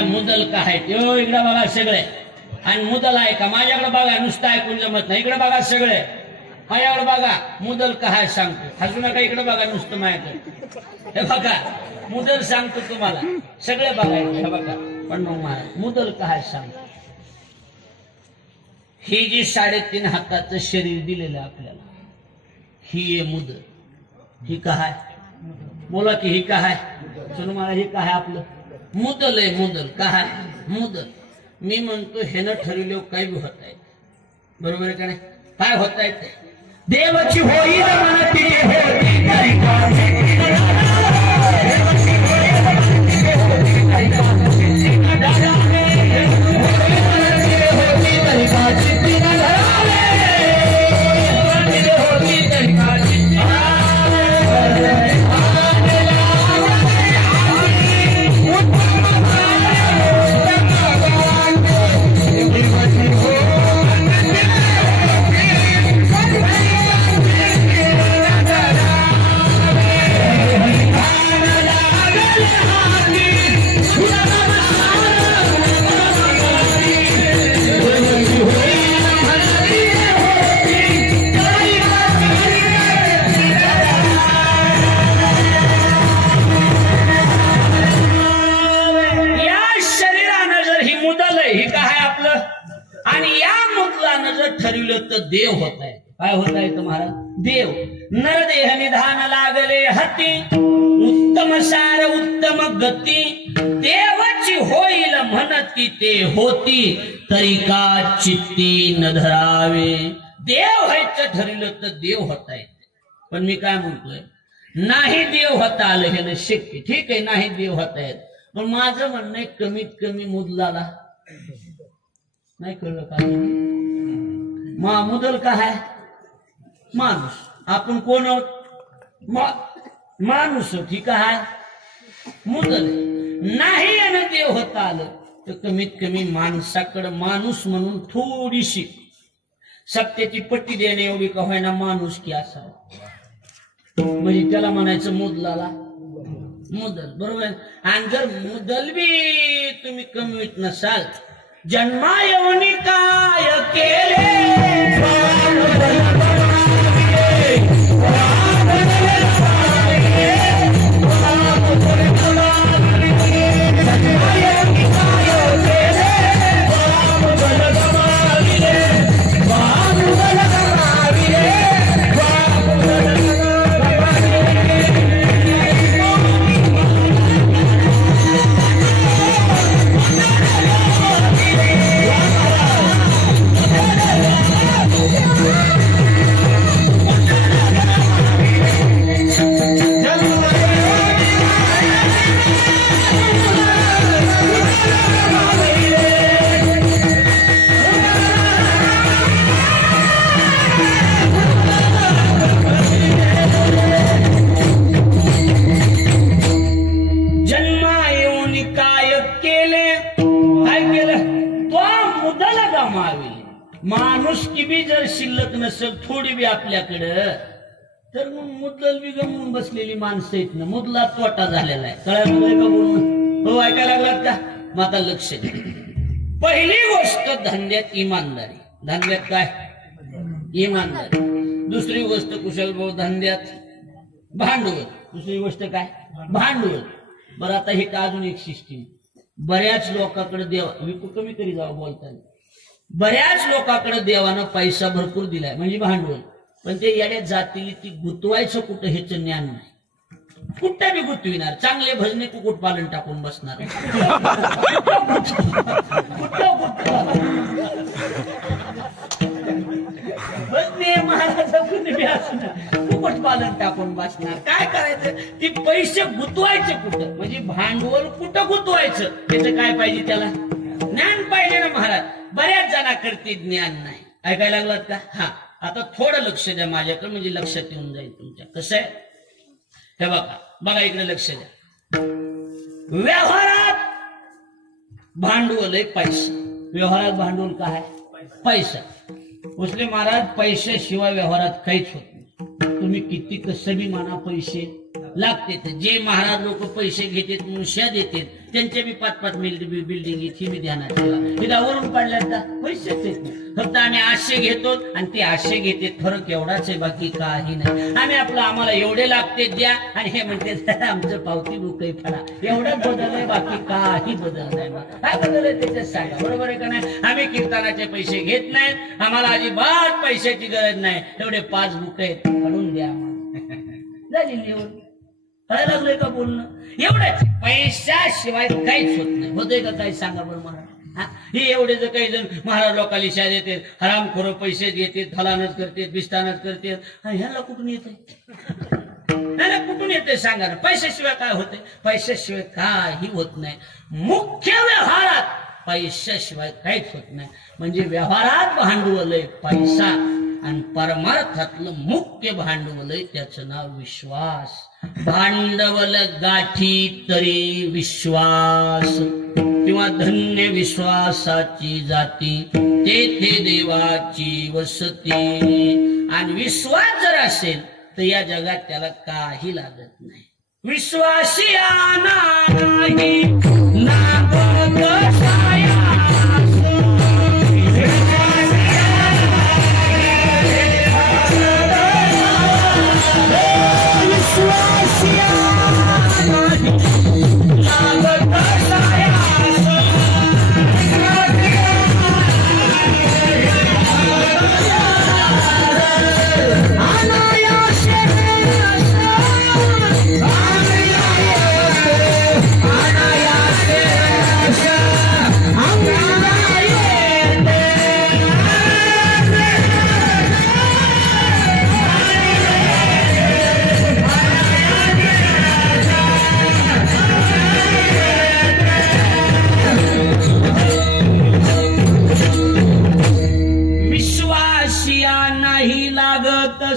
आता मुदल काय यो इकडे बघा सगळे आणि मुदल आहे का माझ्याकडे बघा नुसतं ऐकून जमत नाही इकडे बघा सगळे माझ्याकडे बघा मुदल काय सांगतो हसू नका इकडे बघा नुसतं माझ्याकडे हे बघा मुदल सांगतो तुम्हाला सगळे बघायचं हे बघा पण मुदल काय सांगतो ही जी 3.5 हाताचं शरीर दिलेलं आपल्याला ही आहे मुदल ही काय बोला की ही काय चलो मला ही काय आपलं मुदल आहे मुदल काय मुदल मी म्हणतो हे न ठरवलं काही बी होत आहे बरोबर आहे का नाही काय होत आहे देवाची होईल म्हणती होती तरी देव होत आहे काय होत आहे तुम्हाला देव नरदेह निधान लागले हती उत्तम सार उत्तम गती देवाची होईल म्हणती ते होती तरी का चित्ती न धरावे देव व्हायचं ठरवलं तर देव होता येते पण मी काय म्हणतोय नाही देव होता आलं हे शक्य ठीक आहे नाही देव होता येत पण माझं म्हणणं आहे कमीत कमी मुदलाला नाही कळलं का मुदल काय आहे माणूस आपण कोण माणूस ठीक आहे मुदल नाही आणि देव होता आलं तर कमीत कमी माणसाकडे माणूस म्हणून थोडीशी सत्याची पट्टी देणे एवढी का व्हायना माणूस की असावं म्हणजे त्याला म्हणायचं मुदलाला मुदल बरोबर आणि जर मुदल बी तुम्ही कमवीत नसाल जन्मायोनी काय केले माणूस की बी जर शिल्लक नसेल थोडी बी आपल्याकडं तर मग मुदल बी गमून बसलेली माणसं आहेत ना मुदला तोटा झालेला आहे कळायला का बोलणं हो ऐकायला लागलात का मग आता लक्ष द्या पहिली गोष्ट धंद्यात इमानदारी धंद्यात काय इमानदारी दुसरी गोष्ट कुशल भाऊ धंद्यात भांडवल दुसरी गोष्ट काय भांडवल बरं आता हे का अजून एक सिस्टीम बऱ्याच लोकांकडे देवा विकू कमी करी जावं बोलताना बऱ्याच लोकांकडे देवानं पैसा भरपूर दिलाय म्हणजे भांडवल पण ते येड्यात जातील ती गुतवायचं कुठं हेच ज्ञान नाही कुठं बी गुतविणार चांगले भजने कुक्कुटपालन टाकून बसणार भजने महाराज कुक्कुटपालन टाकून बसणार काय करायचं ती पैसे गुतवायचे कुठं म्हणजे भांडवल कुठं गुतवायचं त्याचं काय पाहिजे त्याला ज्ञान पाहिजे ना महाराज बऱ्याच जणांकडे ज्ञान नाही ऐकायला लागलात का हा आता थोडं लक्ष द्या माझ्याकडे म्हणजे लक्षात येऊन जाईल तुमच्या कसं आहे हे बघा बघा इकडे लक्ष द्या व्यवहारात भांडवल आहे पैसा व्यवहारात भांडवल काय आहे पैसा उसले महाराज पैशाशिवाय व्यवहारात काहीच होत नाही तुम्ही किती कसं बी म्हणा पैसे लागते. जे महाराज लोक पैसे घेतात म्हणून शा देतात त्यांच्या बी 5-5 बिल्डिंग इथे मी ध्यानात ठेवा. तिला वरून काढल्यात का पैसेच येत नाही. फक्त आम्ही 800 घेतो आणि ते 800 घेते. फरक एवढाच आहे, बाकी काही नाही. आम्ही आपलं आम्हाला एवढे लागते द्या आणि हे म्हणते आमचं पावती बुकही फळा. एवढंच बदल आहे, बाकी काही बदल नाही. काय बदल आहे त्याच्यात सांगा, बरोबर आहे का नाही? आम्ही कीर्तनाचे पैसे घेत नाहीत, आम्हाला अजिबात पैशाची गरज नाही. एवढे 5 बुक आहेत काढून द्या झाली लिहून. काय लागलंय का बोलणं? एवढंच. पैशाशिवाय काहीच होत नाही. होतंय का काही सांगा बरं मला? हे एवढे जर काही जण महाराज लोकांनी शा देतात, हरामखोर पैसे देतात, फलानच करतात, बिस्तानच करतात, ह्याला कुठून येते? ह्याला कुठून येते सांगा ना? पैशाशिवाय काय होते? पैशाशिवाय काही होत नाही. मुख्य व्यवहारात पैशाशिवाय काहीच होत नाही. म्हणजे व्यवहारात भांडवल आहे पैसा आणि परमार्थातलं मुख्य भांडवल आहे त्याचं नाव विश्वास. भांडवल गाठी तरी विश्वास, किंवा धन्य विश्वासाची जाती तेथे देवाची वसती. आणि विश्वास जर असेल तर या जगात त्याला काही लागत नाही. विश्वासिया नाही लागत सायास.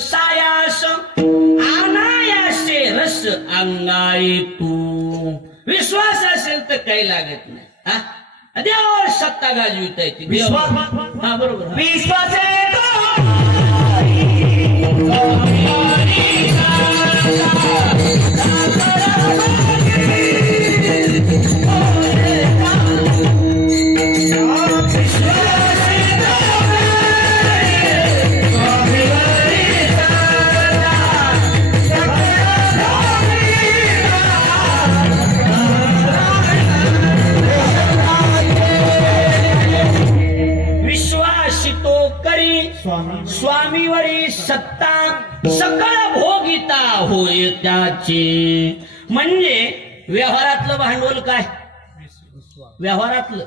सायास अनायासे रस अंगाई तू. विश्वास असेल तर काही लागत नाही. देव सत्ता गाजविता येते. विश्वास, हा बरोबर. विश्वास स्वामीवरी सत्ता सकळ भोगिता होय त्याची. म्हणजे व्यवहारातलं भांडवल काय? व्यवहारातलं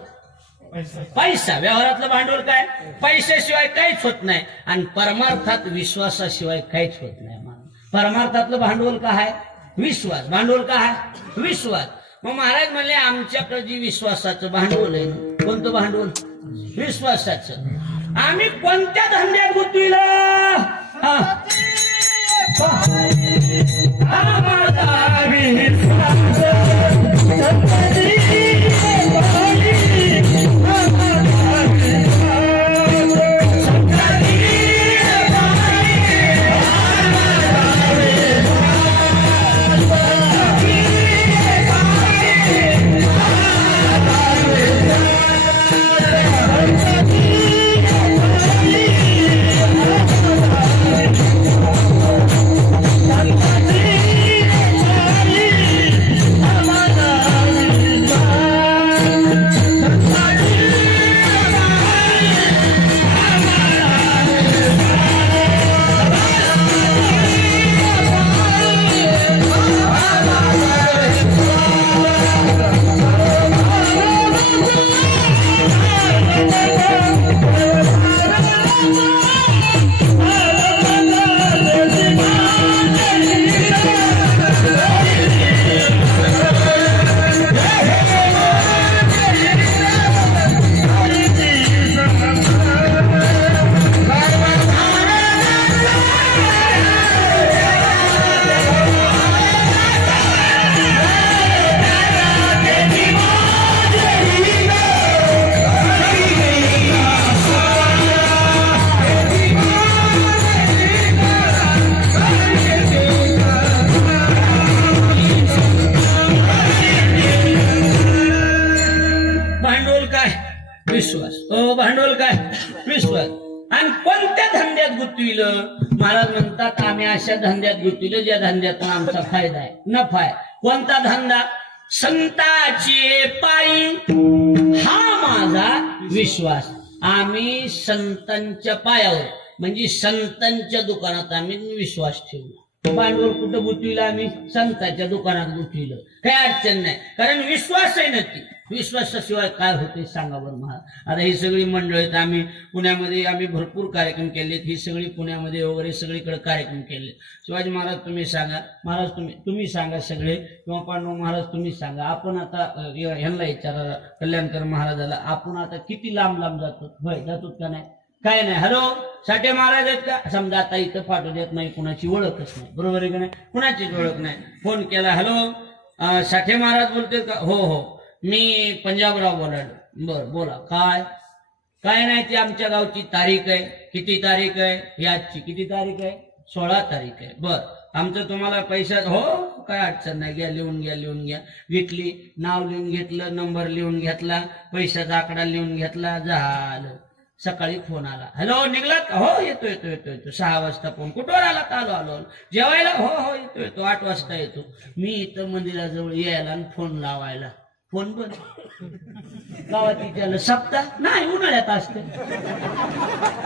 पैसा. व्यवहारातलं भांडवल काय? पैशाशिवाय काहीच होत नाही. आणि परमार्थात विश्वासाशिवाय काहीच होत नाही. परमार्थातलं भांडवल काय आहे? विश्वास. भांडवल काय आहे? विश्वास. मग महाराज म्हणले आमच्याकडे जी विश्वासाचं भांडवल आहे, कोणतं भांडवल? विश्वासाचं. आम्ही कोणत्या धंद्यात गुंतविलं? विश्वास. भांडवल काय? विश्वास. आणि कोणत्या धंद्यात गुंतविलं? महाराज म्हणतात आम्ही अशा धंद्यात गुंतविलं ज्या धंद्यातून आमचा फायदा आहे, नफा आहे. कोणता धंदा? संताचे पायी हा माझा विश्वास. आम्ही संतांच्या पायावर म्हणजे संतांच्या दुकानात आम्ही विश्वास ठेवला. भांडवल कुठं गुंतविलं? आम्ही संतांच्या दुकानात गुंतविलं. काही अडचण नाही, कारण विश्वास आहे नक्की. विश्वासाशिवाय काय होते सांगा बरं महाराज. आता ही सगळी मंडळ आहेत, आम्ही पुण्यामध्ये आम्ही भरपूर कार्यक्रम केलेत. ही सगळी पुण्यामध्ये वगैरे सगळीकडे कार्यक्रम केले. शिवाजी महाराज तुम्ही सांगा, महाराज तुम्ही सांगा सगळे, किंवा पांडव महाराज तुम्ही सांगा. आपण आता ह्यांना विचारा कल्याणकर महाराजाला, आपण आता किती लांब लांब जातो? होय जातो का नाही? काय नाही. हॅलो साठे महाराज आहेत का? समजा आता इथं पाठवू देत नाही, कुणाची ओळखच नाही, बरोबर आहे का नाही? कुणाचीच ओळख नाही. फोन केला, हॅलो साठे महाराज बोलते का? हो हो मी पंजाबराव बोलायलो. बर बोला. काय? काय नाही, ती आमच्या गावची तारीख आहे. किती तारीख आहे? ही आजची किती तारीख आहे? 16 तारीख आहे. बर आमचं तुम्हाला पैसा. हो काय अडचण नाही, घ्या लिहून घ्या. लिहून घ्या. घेतली, नाव लिहून घेतलं, नंबर लिहून घेतला, पैशाचा आकडा लिहून घेतला, झालं. सकाळी फोन आला, हॅलो निघलात? हो येतो येतो येतो येतो. 6 वाजता फोन. कुठवर आला? आलो आलो. जेवायला? हो हो येतो येतो. 8 वाजता येतो. मी इथं मंदिराजवळ यायला आणि फोन लावायला, फोन बंद. गावात विचारलं सप्ताह? नाही, उन्हाळ्यात असते.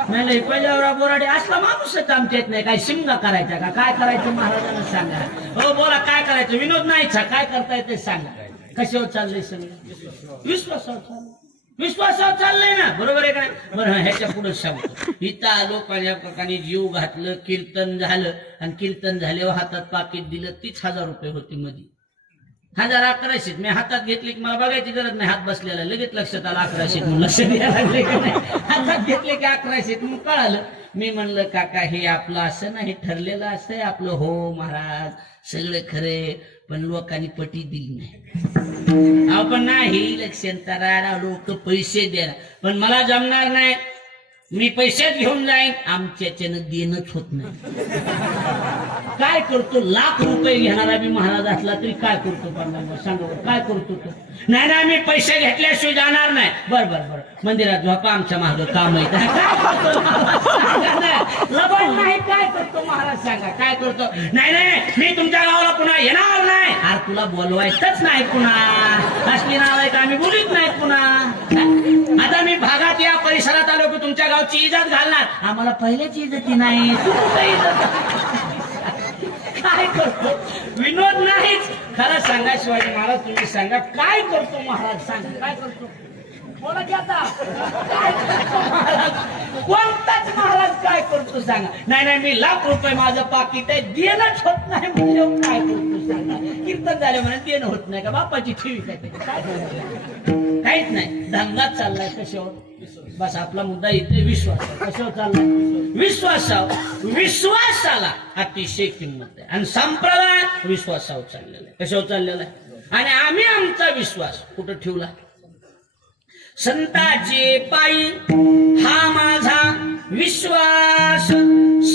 नाही पहिल्यावर बोराडे असला माणूसच आमच्या येत नाही. काय शिमगा करायचा का? काय करायचं महाराजांना सांगा. हो बोला काय करायचं? विनोद नाहीचा. काय करताय ते सांगा. कशावर चाललंय सगळं? विश्वासावर चाललंय. विश्वासावर चाललंय ना, बरोबर आहे का? बरं ह्याच्या पुढे सांगतो. इथं आलो, पंजाब काकांनी जीव घातलं, कीर्तन झालं, आणि कीर्तन झाल्यावर हातात पाकिट दिलं. 30,000 रुपये होती मध्ये. 1100 मी हातात घेतली की मला बघायची गरज नाही, हात बसलेला लगेच लक्षात आलं 1100 म्हणून. लक्ष द्यायला लागले का नाही? हातात घेतले की 1100 म्हणून कळालं. मी म्हणलं काका हे आपलं असं नाही ठरलेलं असतंय आपलं. हो महाराज सगळं खरे, पण लोकांनी पटी दिली नाही. आपण नाही इलेक्शन करायला लोक पैसे द्या, पण मला जमणार नाही. मी पैसेच घेऊन जाईन. आमच्याच्यानं देणंच होत नाही. काय करतो? लाख रुपये घेणारा बी महाराज असला तरी काय करतो? पांडव सांगा काय करतो तो? नाही नाही मी पैसे घेतल्याशिवाय जाणार नाही. बर बर बर मंदिरात झोपा, आमच्या मागं काम आहे. लबड नाही. काय करतो महाराज सांगा काय करतो? नाही नाही मी तुमच्या गावाला पुन्हा येणार नाही. अरे तुला बोलवायचंच नाही पुन्हा. असली नाव आहे का? आम्ही बोलीत नाही पुन्हा. आता मी भागात या परिसरात आलो की तुमच्या गावची इज्जत घालणार. आम्हाला पहिल्याची इज्जती नाही. काय करतो? विनोद नाहीच. खरं सांगा शिवाजी महाराज तुम्ही सांगा काय करतो महाराज? सांगा काय करतो? बोला की आता. काय करतो महाराज? कोणताच महाराज काय करतो सांगा. नाही नाही मी लाख रुपये माझं पाकिट आहे, देणंच होत नाही म्हणजे काय करतो सांगा. कीर्तन झाले म्हणून देणं होत नाही का? बापाची ठेवी काय काहीच नाही. दंगाच चाललाय कशावर? बस आपला मुद्दा इथे विश्वास. कशावर चाललाय? विश्वासाला अतिशय किंमत आहे. आणि संप्रदाय विश्वासावर चाललेला आहे. कशावर चाललेला आहे? आणि आम्ही आमचा विश्वास कुठं ठेवला? संताचे पायी हा माझा विश्वास.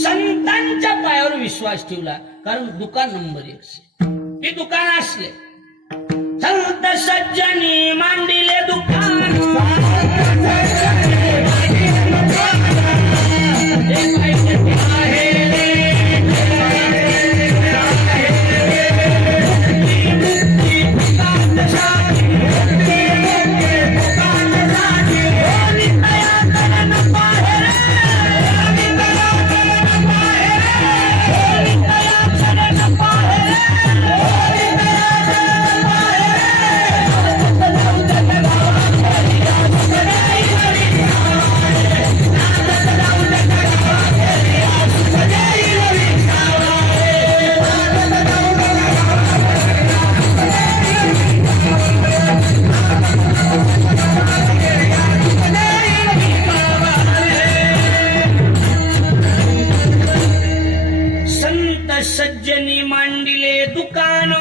संतांच्या पायावर विश्वास ठेवला, कारण दुकान नंबर 1 ते दुकान असले. संत सज्जनी मांडिले दुकान. सज्जनी मांडिले दुकान.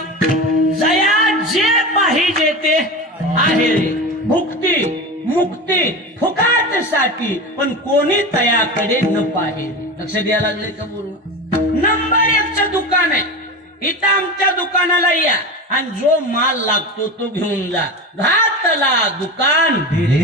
जया जे पाहिजे ते आहे रे. भुक्ती मुक्ती फुकाटसाठी, पण कोणी तयाकडे न पाहिजे. लक्ष द्यायला लागले का? बरोबर. नंबर 1चं दुकान आहे. इथं आमच्या दुकानाला या आणि जो माल लागतो तो घेऊन जा. घातला दुकान